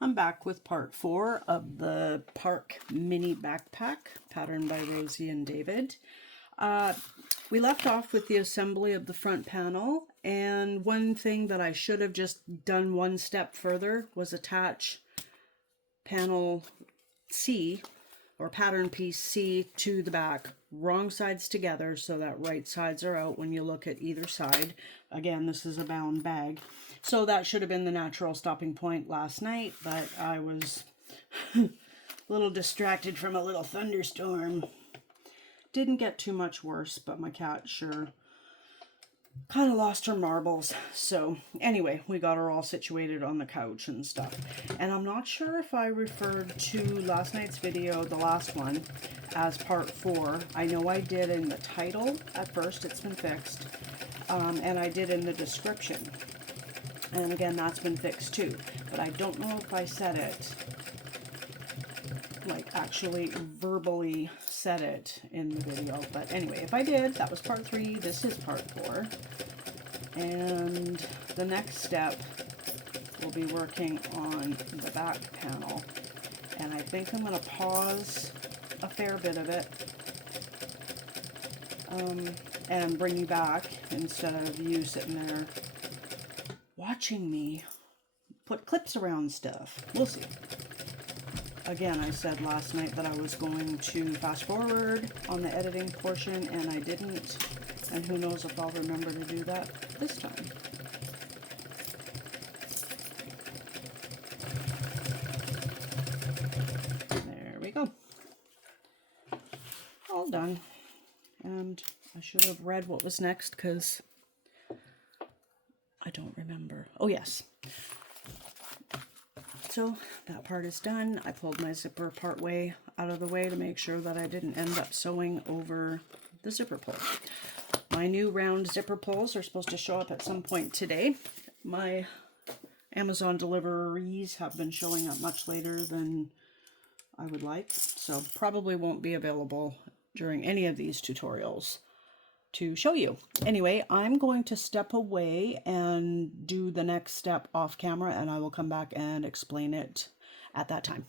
I'm back with part 4 of the Park Mini Backpack, patterned by Rosie and David. We left off with the assembly of the front panel, and one thing that I should have just done one step further was attach panel C, or pattern piece C, to the back, wrong sides together so that right sides are out when you look at either side. Again, this is a bound bag. So that should have been the natural stopping point last night, but I was a little distracted from a little thunderstorm. Didn't get too much worse, but my cat sure kind of lost her marbles. So anyway, we got her all situated on the couch and stuff. And I'm not sure if I referred to last night's video, the last one, as part 4. I know I did in the title at first, it's been fixed. And I did in the description. And again, that's been fixed too. But I don't know if I said it, like actually verbally said it in the video. But anyway, if I did, that was part 3. This is part 4. And the next step, we'll be working on the back panel. And I think I'm going to pause a fair bit of it and bring you back instead of you sitting there watching me put clips around stuff. We'll see. Again, I said last night that I was going to fast forward on the editing portion, and I didn't. And who knows if I'll remember to do that this time. There we go. All done. And I should have read what was next because I don't remember. Oh, yes. So that part is done. I pulled my zipper part way out of the way to make sure that I didn't end up sewing over the zipper pull. My new round zipper pulls are supposed to show up at some point today. My Amazon deliveries have been showing up much later than I would like, so probably won't be available during any of these tutorials to show you. Anyway, I'm going to step away and do the next step off camera, and I will come back and explain it at that time.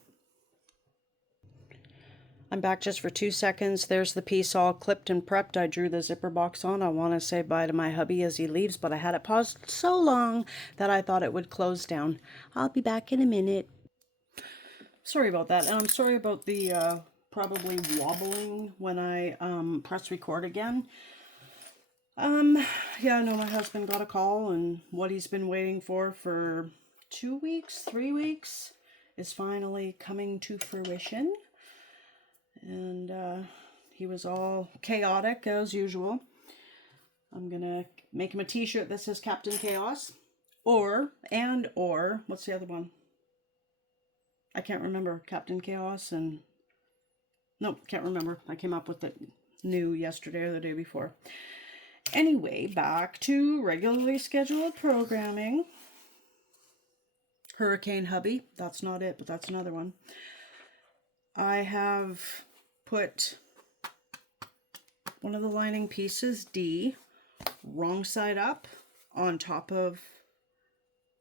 I'm back just for 2 seconds. There's the piece all clipped and prepped. I drew the zipper box on. I want to say bye to my hubby as he leaves, but I had it paused so long that I thought it would close down. I'll be back in a minute. Sorry about that, and I'm sorry about the probably wobbling when I press record again. Yeah, no, my husband got a call, and what he's been waiting for 2 weeks, 3 weeks is finally coming to fruition. And he was all chaotic as usual. I'm gonna make him a t-shirt that says Captain Chaos. Or, what's the other one? I can't remember. Captain Chaos and... Nope, can't remember. I came up with it new yesterday or the day before. Anyway, back to regularly scheduled programming. Hurricane Hubby. That's not it, but that's another one. I have put one of the lining pieces, D, wrong side up on top of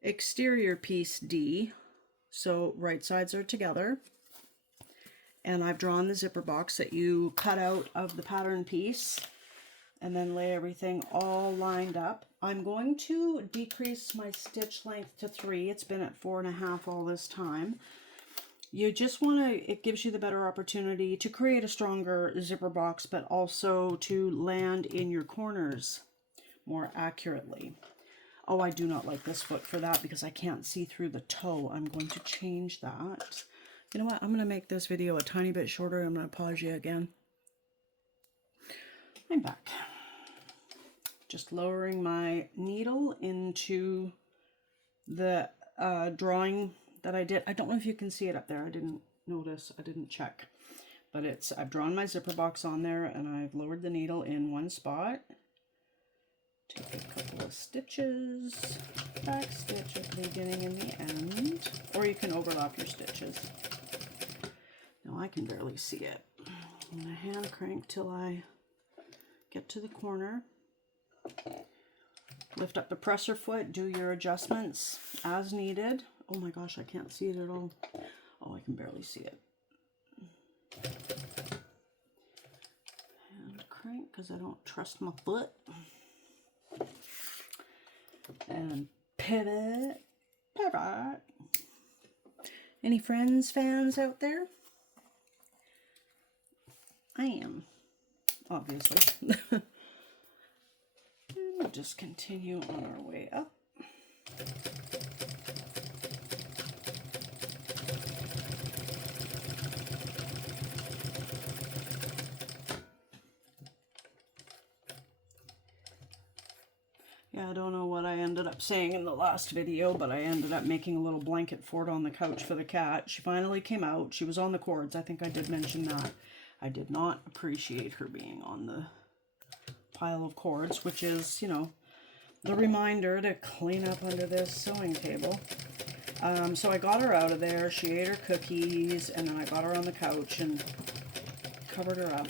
exterior piece D. So right sides are together. And I've drawn the zipper box that you cut out of the pattern piece, and then lay everything all lined up. I'm going to decrease my stitch length to 3. It's been at 4.5 all this time. You just want to, it gives you the better opportunity to create a stronger zipper box, but also to land in your corners more accurately. Oh, I do not like this foot for that because I can't see through the toe. I'm going to change that. You know what? I'm going to make this video a tiny bit shorter. I'm going to pause you again. I'm back. Just lowering my needle into the drawing that I did. I don't know if you can see it up there. I didn't notice. I didn't check. But I've drawn my zipper box on there, and I've lowered the needle in one spot. Take a couple of stitches, back stitch at the beginning and the end, or you can overlap your stitches. Now I can barely see it. I'm going to hand crank till I get to the corner. Lift up the presser foot, do your adjustments as needed. Oh my gosh, I can't see it at all. Oh, I can barely see it. And crank, because I don't trust my foot. And pivot, pivot. Any Friends fans out there? I am, obviously. And we'll just continue on our way up. Yeah, I don't know what I ended up saying in the last video, but I ended up making a little blanket fort on the couch for the cat. She finally came out. She was on the cords. I think I did mention that. I did not appreciate her being on the pile of cords, which is, you know, the reminder to clean up under this sewing table. So I got her out of there. She ate her cookies, and then I got her on the couch and covered her up.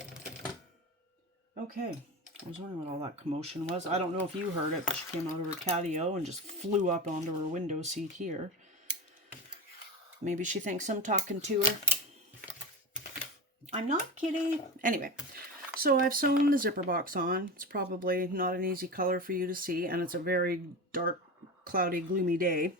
Okay. I was wondering what all that commotion was. I don't know if you heard it, but she came out of her catio and just flew up onto her window seat here. Maybe she thinks I'm talking to her. I'm not, kitty. Anyway, so I've sewn the zipper box on. It's probably not an easy color for you to see, and it's a very dark, cloudy, gloomy day.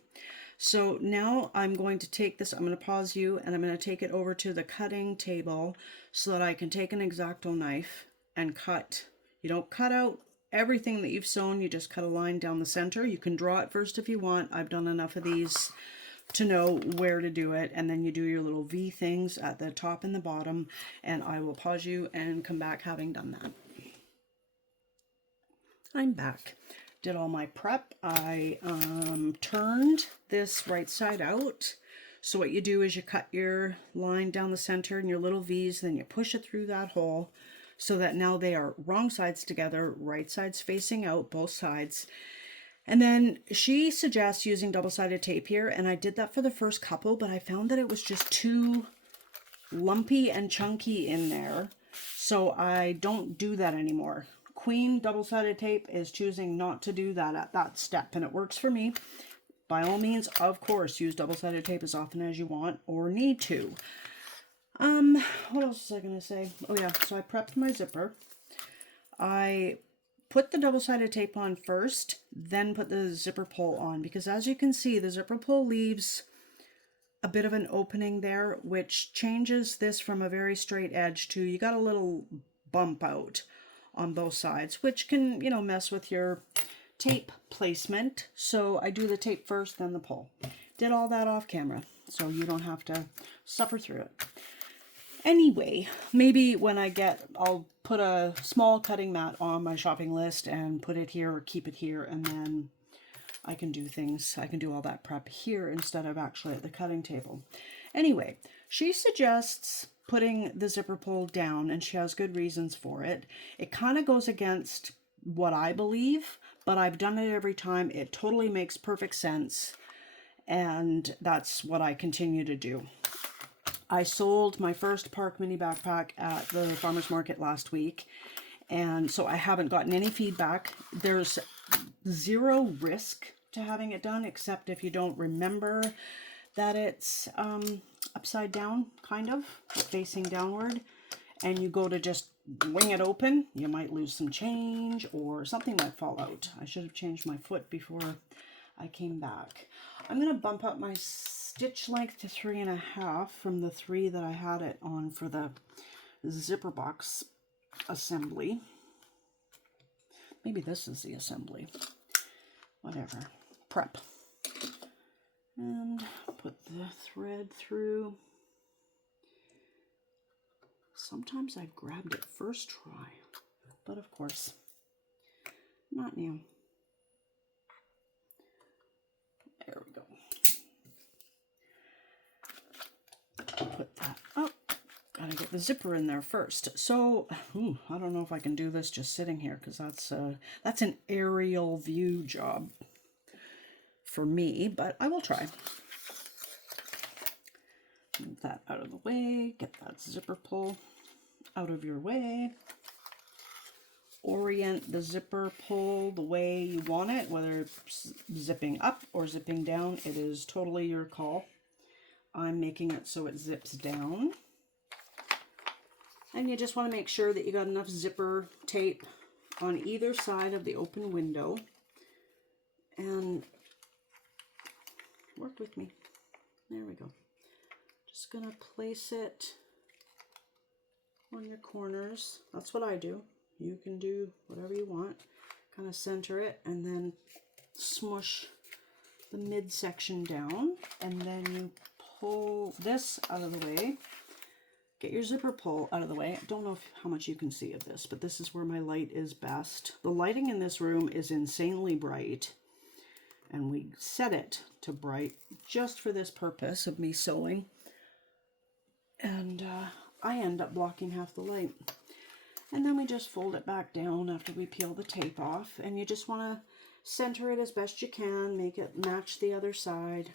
So now I'm going to take this, I'm going to pause you, and I'm going to take it over to the cutting table so that I can take an X-Acto knife and cut. You don't cut out everything that you've sewn, you just cut a line down the center. You can draw it first if you want. I've done enough of these to know where to do it, and then you do your little V things at the top and the bottom, and I will pause you and come back having done that. I'm back. Did all my prep. I turned this right side out. So what you do is you cut your line down the center and your little V's, then you push it through that hole, so that now they are wrong sides together, right sides facing out, both sides. And then she suggests using double-sided tape here, and I did that for the first couple, but I found that it was just too lumpy and chunky in there, so I don't do that anymore. Queen double-sided tape is choosing not to do that at that step, and it works for me. By all means, of course, use double-sided tape as often as you want or need to. What else was I going to say? Oh yeah, so I prepped my zipper. I put the double-sided tape on first, then put the zipper pull on, because as you can see, the zipper pull leaves a bit of an opening there, which changes this from a very straight edge to, you got a little bump out on both sides, which can, you know, mess with your tape placement. So I do the tape first, then the pull. Did all that off camera, so you don't have to suffer through it. Anyway, maybe when I'll put a small cutting mat on my shopping list and put it here or keep it here, and then I can do things, I can do all that prep here instead of actually at the cutting table. Anyway, she suggests putting the zipper pull down, and she has good reasons for it. It kind of goes against what I believe, but I've done it every time. It totally makes perfect sense, and that's what I continue to do. I sold my first Park mini backpack at the farmer's market last week, and so I haven't gotten any feedback. There's zero risk to having it done, except if you don't remember that it's upside down, kind of, facing downward, and you go to just wing it open, you might lose some change or something might fall out. I should have changed my foot before I came back. I'm going to bump up my stitch length to 3.5 from the 3 that I had it on for the zipper box assembly. Maybe this is the assembly. Whatever. Prep. And put the thread through. Sometimes I've grabbed it first try, but of course, not now. There we go. Put that up. Gotta get the zipper in there first. So, I don't know if I can do this just sitting here, because that's an aerial view job for me, but I will try. Move that out of the way. Get that zipper pull out of your way. orient the zipper pull the way you want it, whether it's zipping up or zipping down. It is totally your call. I'm making it so it zips down. And you just want to make sure that you got enough zipper tape on either side of the open window. And work with me. There we go. Just gonna place it on your corners. That's what I do. You can do whatever you want. Kind of center it and then smush the midsection down, and then you pull this out of the way. Get your zipper pull out of the way. I don't know how much you can see of this, but this is where my light is best. The lighting in this room is insanely bright, and we set it to bright just for this purpose of me sewing. And I end up blocking half the light. And then we just fold it back down after we peel the tape off, and you just want to center it as best you can, make it match the other side,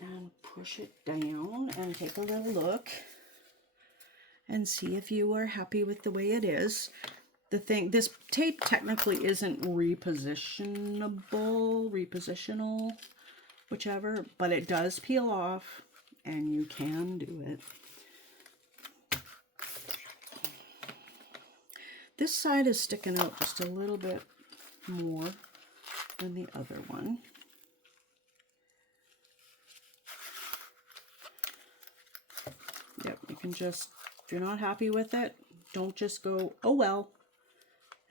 and push it down and take a little look and see if you are happy with the way it is. This tape technically isn't repositional, whichever, but it does peel off and you can do it. This side is sticking out just a little bit more than the other one. Yep, you can just, if you're not happy with it, don't just go, oh well,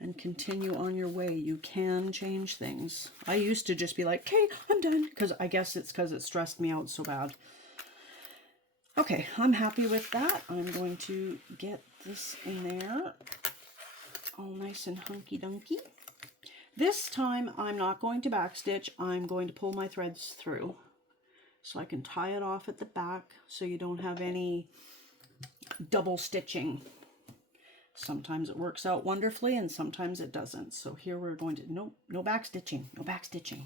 and continue on your way. You can change things. I used to just be like, okay, I'm done, because I guess it's because it stressed me out so bad. Okay, I'm happy with that. I'm going to get this in there all nice and hunky-dunky. This time I'm not going to backstitch. I'm going to pull my threads through so I can tie it off at the back so you don't have any double stitching. Sometimes it works out wonderfully and sometimes it doesn't. So here we're going to, no backstitching, no backstitching.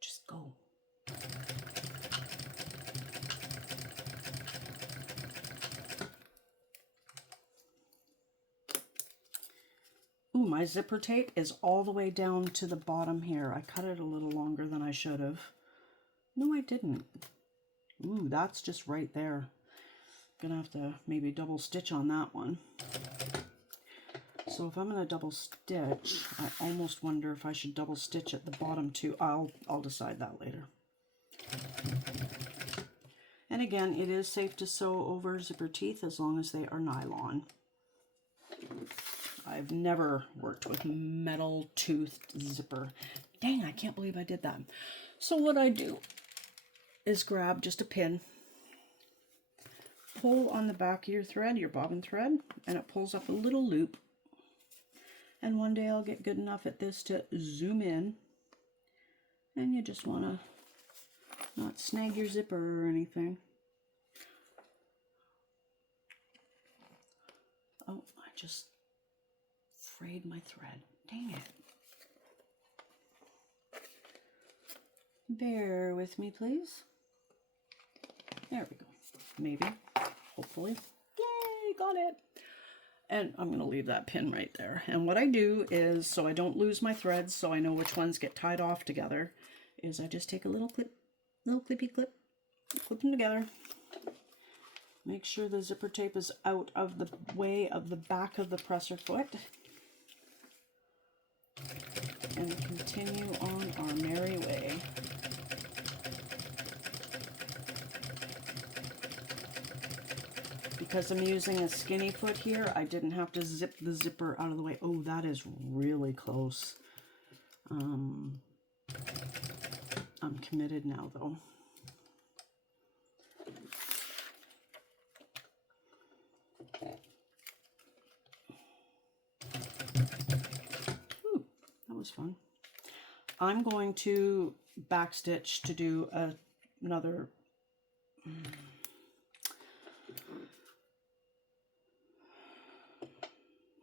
Just go. Ooh, my zipper tape is all the way down to the bottom here. I cut it a little longer than I should have. No, I didn't. Ooh, that's just right there. Gonna have to maybe double stitch on that one. So if I'm gonna double stitch, I almost wonder if I should double stitch at the bottom too. I'll decide that later. And again, it is safe to sew over zipper teeth as long as they are nylon. I've never worked with metal toothed zipper. Dang, I can't believe I did that. So what I do is grab just a pin, pull on the back of your thread, your bobbin thread, and it pulls up a little loop. And one day I'll get good enough at this to zoom in, and you just want to not snag your zipper or anything. Oh, I just frayed my thread. Dang it. Bear with me, please. There we go. Maybe. Hopefully. Yay, got it. And I'm going to leave that pin right there. And what I do is, so I don't lose my threads, so I know which ones get tied off together, is I just take a little clippy clip, clip them together. Make sure the zipper tape is out of the way of the back of the presser foot. And continue on our merry way. Because I'm using a skinny foot here, I didn't have to zip the zipper out of the way. Oh, that is really close. I'm committed now, though. Ooh, that was fun. I'm going to backstitch to do another...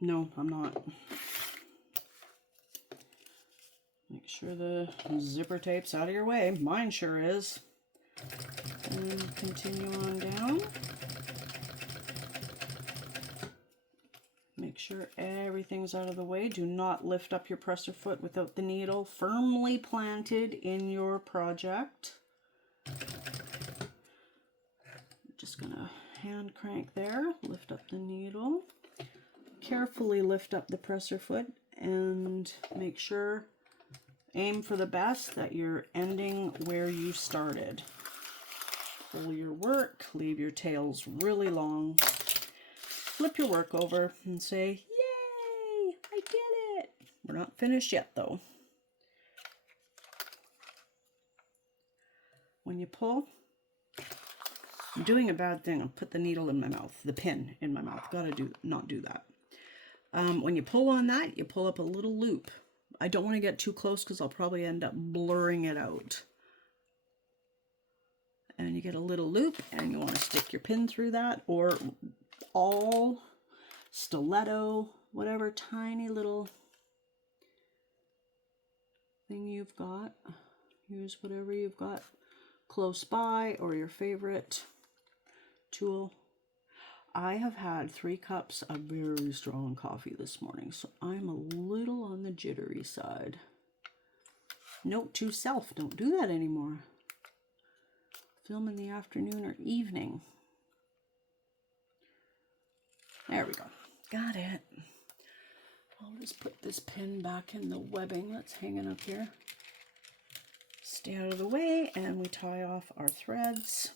No, I'm not. Make sure the zipper tape's out of your way. Mine sure is. And continue on down. Make Make sure everything's out of the way. Do not lift up your presser foot without the needle firmly planted in your project. Just gonna hand crank there, lift up the needle. Carefully lift up the presser foot and make sure, aim for the best, that you're ending where you started. Pull your work, leave your tails really long. Flip your work over and say, yay, I did it. We're not finished yet though. When you pull, I'm doing a bad thing. I'll put the needle in my mouth, the pin in my mouth. Not do that. When you pull on that, you pull up a little loop. I don't want to get too close because I'll probably end up blurring it out. And you get a little loop and you want to stick your pin through that, or all stiletto, whatever tiny little thing you've got. Use whatever you've got close by or your favorite tool. I have had 3 cups of very strong coffee this morning, so I'm a little on the jittery side. Note to self, don't do that anymore. Film in the afternoon or evening. There we go. Got it. I'll just put this pin back in the webbing that's hanging up here. Stay out of the way, and we tie off our threads.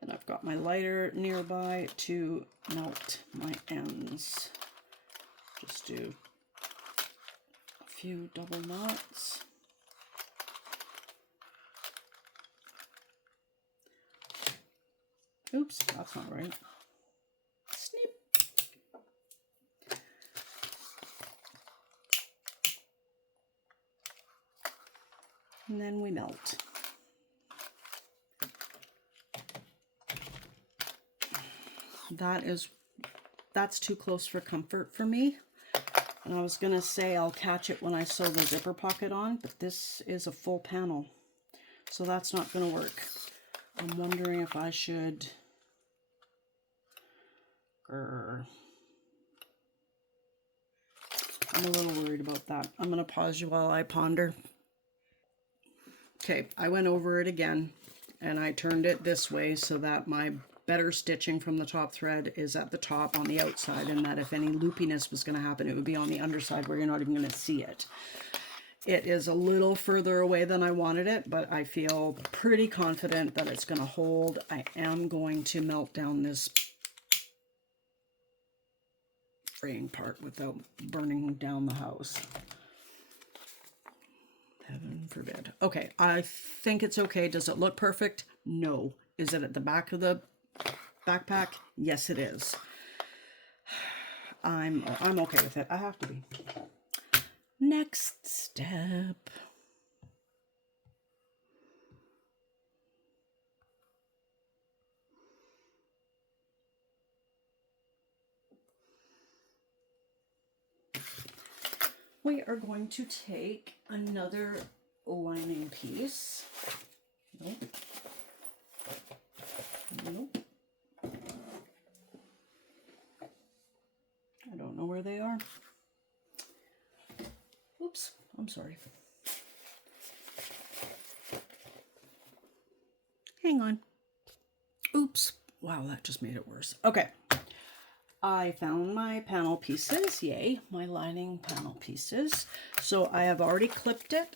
And I've got my lighter nearby to melt my ends. Just do a few double knots. Oops, that's not right. Snip. And then we melt. That's too close for comfort for me. And I was gonna say I'll catch it when I sew the zipper pocket on, but this is a full panel, so that's not gonna work. I'm wondering if I should, I'm a little worried about that. I'm gonna pause you while I ponder. Okay, I went over it again and I turned it this way so that my better stitching from the top thread is at the top on the outside, and that if any loopiness was going to happen, it would be on the underside where you're not even going to see it. It is a little further away than I wanted it, but I feel pretty confident that it's going to hold. I am going to melt down this fraying part without burning down the house. Heaven forbid. Okay, I think it's okay. Does it look perfect? No. Is it at the back of the backpack? Yes, it is. I'm okay with it. I have to be. Next step. We are going to take another lining piece. Nope. Nope. I don't know where they are. Oops, I'm sorry. Hang on. Oops. Wow, that just made it worse. Okay. I found my panel pieces. Yay, my lining panel pieces. So I have already clipped it.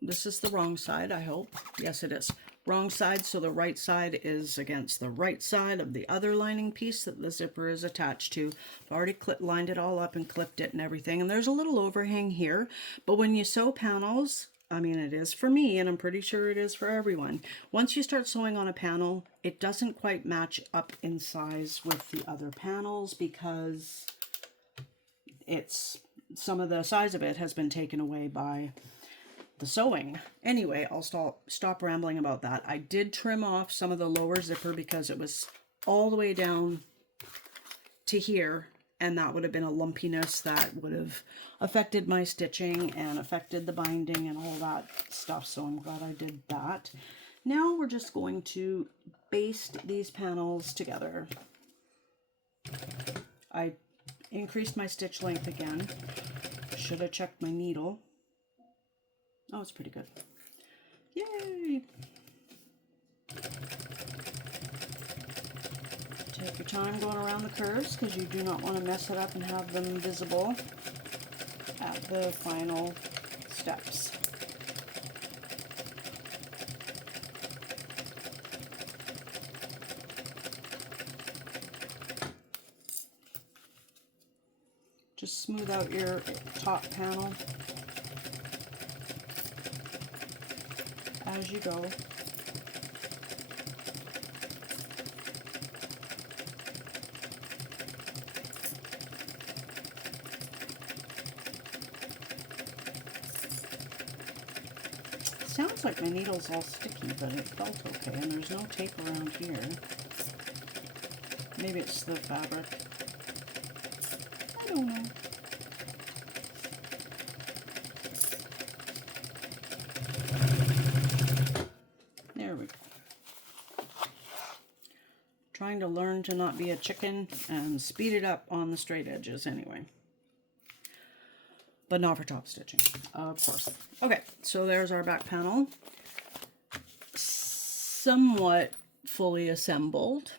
This is the wrong side, I hope. Yes, it is. Wrong side, so the right side is against the right side of the other lining piece that the zipper is attached to. I've already lined it all up and clipped it and everything. And there's a little overhang here. But when you sew panels, I mean, it is for me, and I'm pretty sure it is for everyone. Once you start sewing on a panel, it doesn't quite match up in size with the other panels because some of the size of it has been taken away by the sewing. Anyway, I'll stop rambling about that. I did trim off some of the lower zipper because it was all the way down to here, and that would have been a lumpiness that would have affected my stitching and affected the binding and all that stuff, so I'm glad I did that. Now we're just going to baste these panels together. I increased my stitch length again. Should have checked my needle. Oh, it's pretty good. Yay! Take your time going around the curves because you do not want to mess it up and have them visible at the final steps. Just smooth out your top panel as you go. Sounds like my needle's all sticky, but it felt okay, and there's no tape around here. Maybe it's the fabric. I don't know. There we go. Trying to learn to not be a chicken and speed it up on the straight edges anyway. But not for top stitching, of course. Okay, so there's our back panel. Somewhat fully assembled.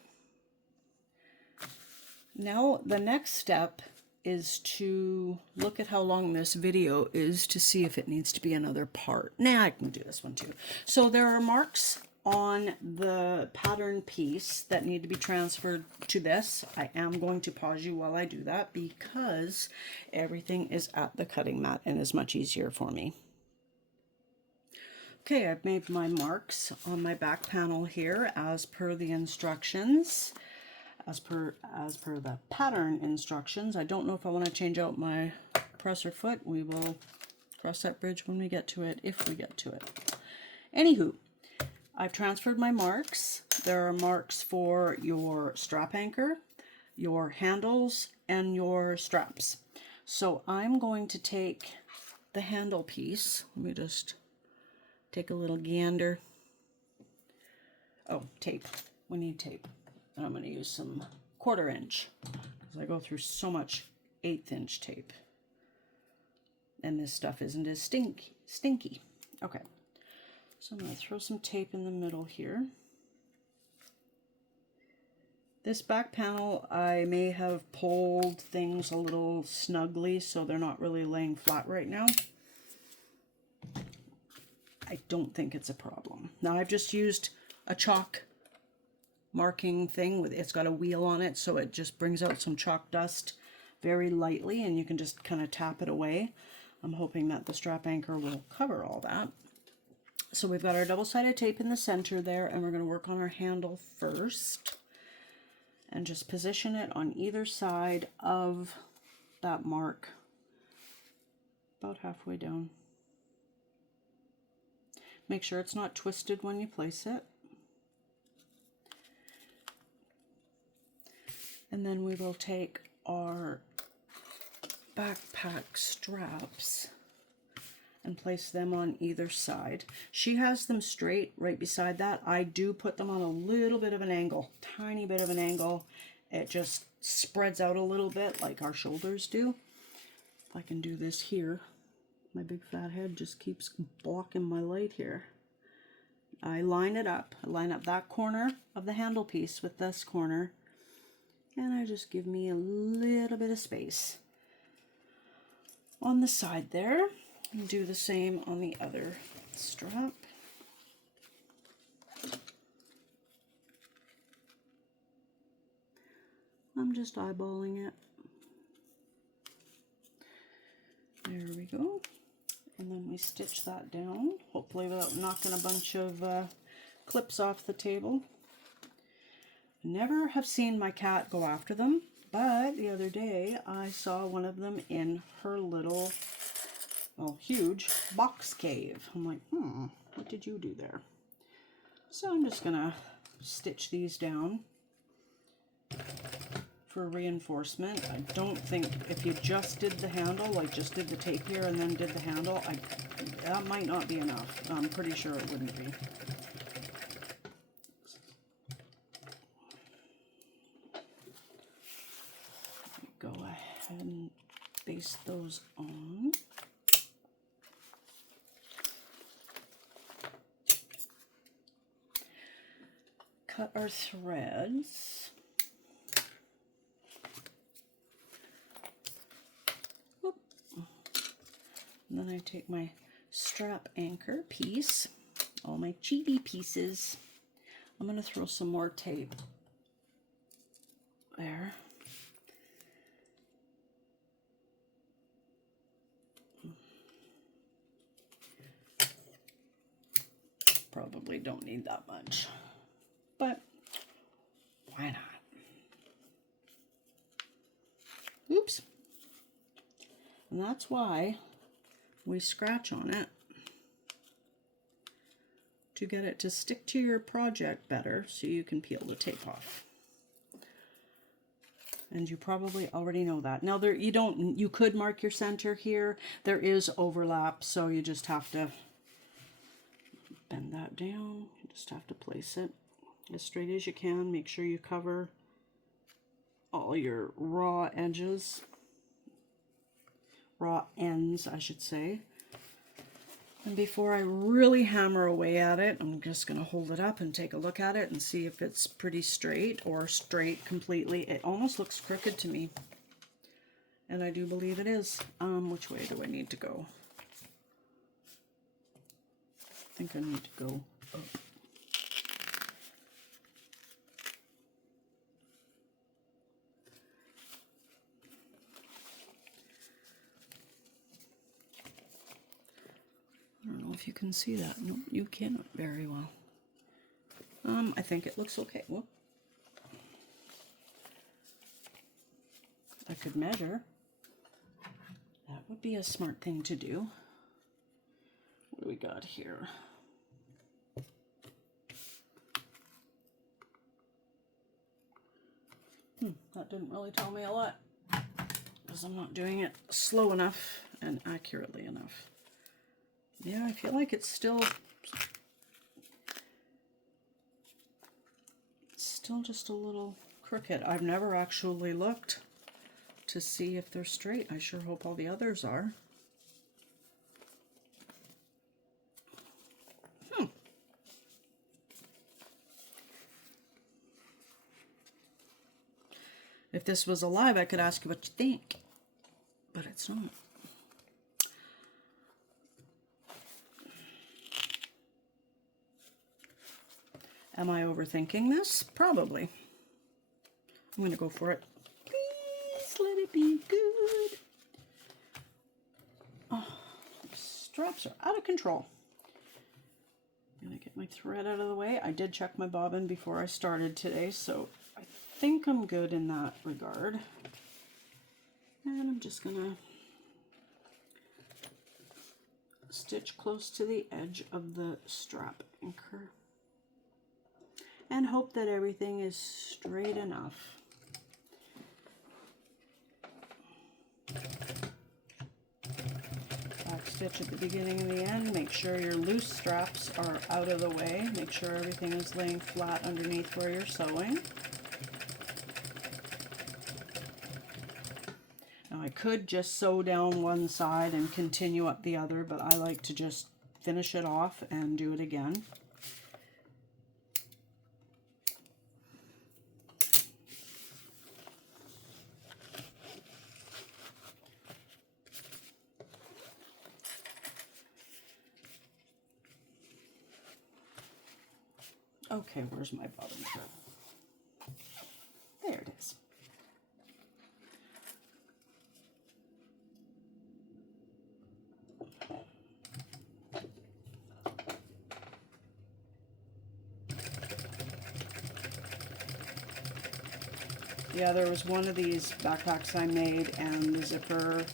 Now the next step is to look at how long this video is to see if it needs to be another part. Nah, I can do this one too. So there are marks on the pattern piece that need to be transferred to this. I am going to pause you while I do that because everything is at the cutting mat and is much easier for me. Okay, I've made my marks on my back panel here as per the instructions, as per the pattern instructions. I don't know if I want to change out my presser foot. We will cross that bridge when we get to it, if we get to it. Anywho, I've transferred my marks. There are marks for your strap anchor, your handles, and your straps. So I'm going to take the handle piece. Let me just take a little gander. Oh, tape. We need tape. And I'm going to use some 1/4 inch because I go through so much 1/8 inch tape. And this stuff isn't as stinky. Okay. So I'm going to throw some tape in the middle here. This back panel, I may have pulled things a little snugly so they're not really laying flat right now. I don't think it's a problem. Now I've just used a chalk marking thing with, it's got a wheel on it, so it just brings out some chalk dust very lightly and you can just kind of tap it away. I'm hoping that the strap anchor will cover all that. So we've got our double-sided tape in the center there, and we're going to work on our handle first and just position it on either side of that mark about halfway down. Make sure it's not twisted when you place it. And then we will take our backpack straps and place them on either side. She has them straight right beside that. I do put them on a little bit of an angle, tiny bit of an angle. It just spreads out a little bit like our shoulders do. If I can do this here, my big fat head just keeps blocking my light here. I line it up. I line up that corner of the handle piece with this corner, and I just give me a little bit of space on the side there. And do the same on the other strap. I'm just eyeballing it. There we go. And then we stitch that down, hopefully without knocking a bunch of clips off the table. Never have seen my cat go after them, but the other day I saw one of them in her little, well, huge box cave. I'm like, what did you do there? So I'm just gonna stitch these down for reinforcement. I don't think if you just did the handle, like just did the tape here and then did the handle, that might not be enough. I'm pretty sure it wouldn't be. cut our threads. Whoop. And then I take my strap anchor piece, all my cheaty pieces. I'm going to throw some more tape there. Probably don't need that much, but why not? Oops. And that's why we scratch on it, to get it to stick to your project better so you can peel the tape off. And you probably already know that. Now you could mark your center here. There is overlap, so you just have to bend that down. You just have to place it as straight as you can. Make sure you cover all your raw edges, raw ends, I should say. And before I really hammer away at it, I'm just going to hold it up and take a look at it and see if it's pretty straight or straight completely. It almost looks crooked to me, and I do believe it is. Which way do I need to go? I think I need to go up. I don't know if you can see that. No, you cannot very well. I think it looks okay. Whoop. I could measure. That would be a smart thing to do. What do we got here? That didn't really tell me a lot, because I'm not doing it slow enough and accurately enough. Yeah, I feel like it's still just a little crooked. I've never actually looked to see if they're straight. I sure hope all the others are. If this was alive, I could ask you what you think, but it's not. Am I overthinking this? Probably. I'm going to go for it. Please let it be good. Oh, the straps are out of control. I'm going to get my thread out of the way. I did check my bobbin before I started today, so I think I'm good in that regard. And I'm just going to stitch close to the edge of the strap anchor and hope that everything is straight enough. Back stitch at the beginning and the end. Make sure your loose straps are out of the way. Make sure everything is laying flat underneath where you're sewing. Now I could just sew down one side and continue up the other, but I like to just finish it off and do it again. Okay, where's my bobbin thread? There it is. Yeah, there was one of these backpacks I made, and the zipper,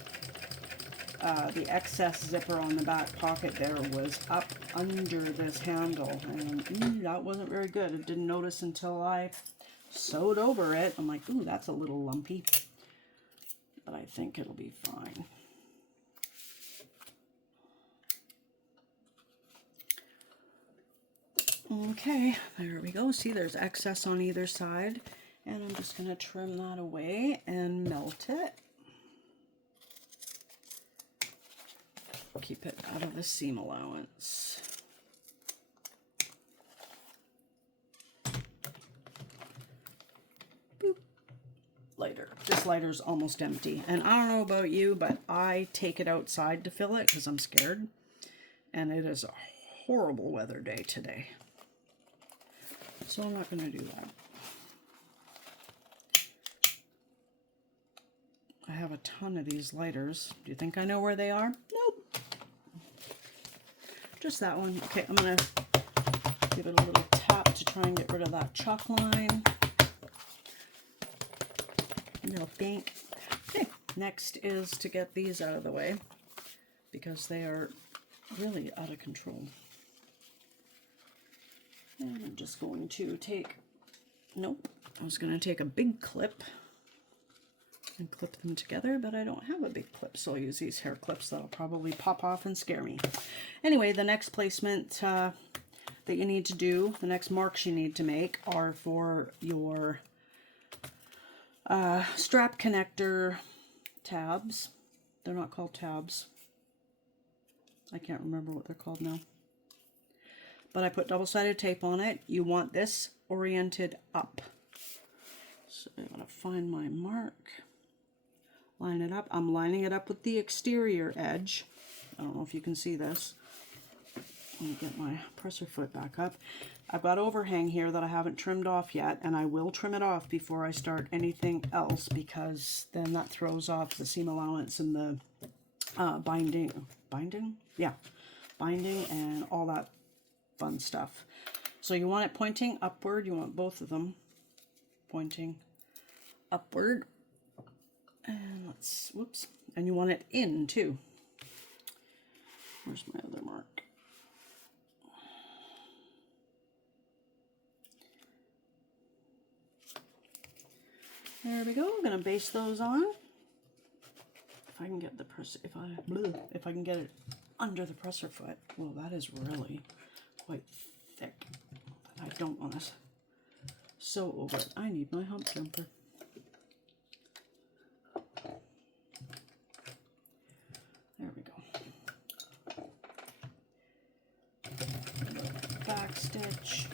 the excess zipper on the back pocket there was up under this handle, and that wasn't very good. I didn't notice until I sewed over it. I'm like, ooh, that's a little lumpy, but I think it'll be fine. Okay, there we go. See, there's excess on either side, and I'm just going to trim that away and melt it. Keep it out of the seam allowance. lighter. This lighter's almost empty. And I don't know about you, but I take it outside to fill it because I'm scared. And it is a horrible weather day today. So I'm not going to do that. I have a ton of these lighters. Do you think I know where they are? Nope. Just that one. Okay, I'm going to give it a little tap to try and get rid of that chalk line. No pink. Okay, next is to get these out of the way because they are really out of control. And I'm just going to take, nope, I was going to take a big clip and clip them together, but I don't have a big clip, so I'll use these hair clips that'll probably pop off and scare me. Anyway, the next placement that you need to do, the next marks you need to make are for your strap connector tabs. They're not called tabs. I can't remember what they're called now. But I put double-sided tape on it. You want this oriented up. So I'm going to find my mark. Line it up. I'm lining it up with the exterior edge. I don't know if you can see this. Let me get my presser foot back up. I've got overhang here that I haven't trimmed off yet, and I will trim it off before I start anything else because then that throws off the seam allowance and the binding? Yeah, binding and all that fun stuff. So you want it pointing upward. You want both of them pointing upward. And let's, whoops, and you want it in too. Where's my other mark? There we go. I'm gonna base those on. If I can get the if I can get it under the presser foot. Well, that is really quite thick. I don't want to sew over it. I need my hump jumper. There we go. Back stitch.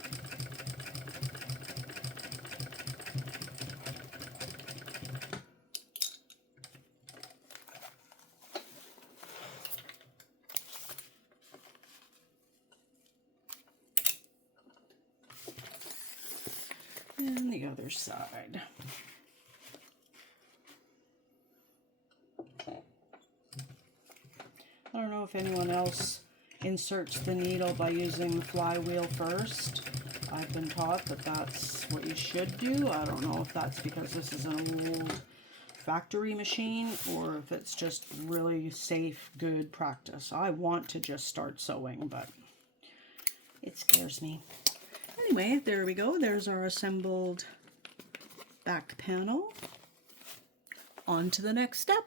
And the other side. I don't know if anyone else inserts the needle by using the flywheel first. I've been taught that that's what you should do. I don't know if that's because this is an old factory machine or if it's just really safe, good practice. I want to just start sewing, but it scares me. Anyway, there we go. There's our assembled back panel. On to the next step.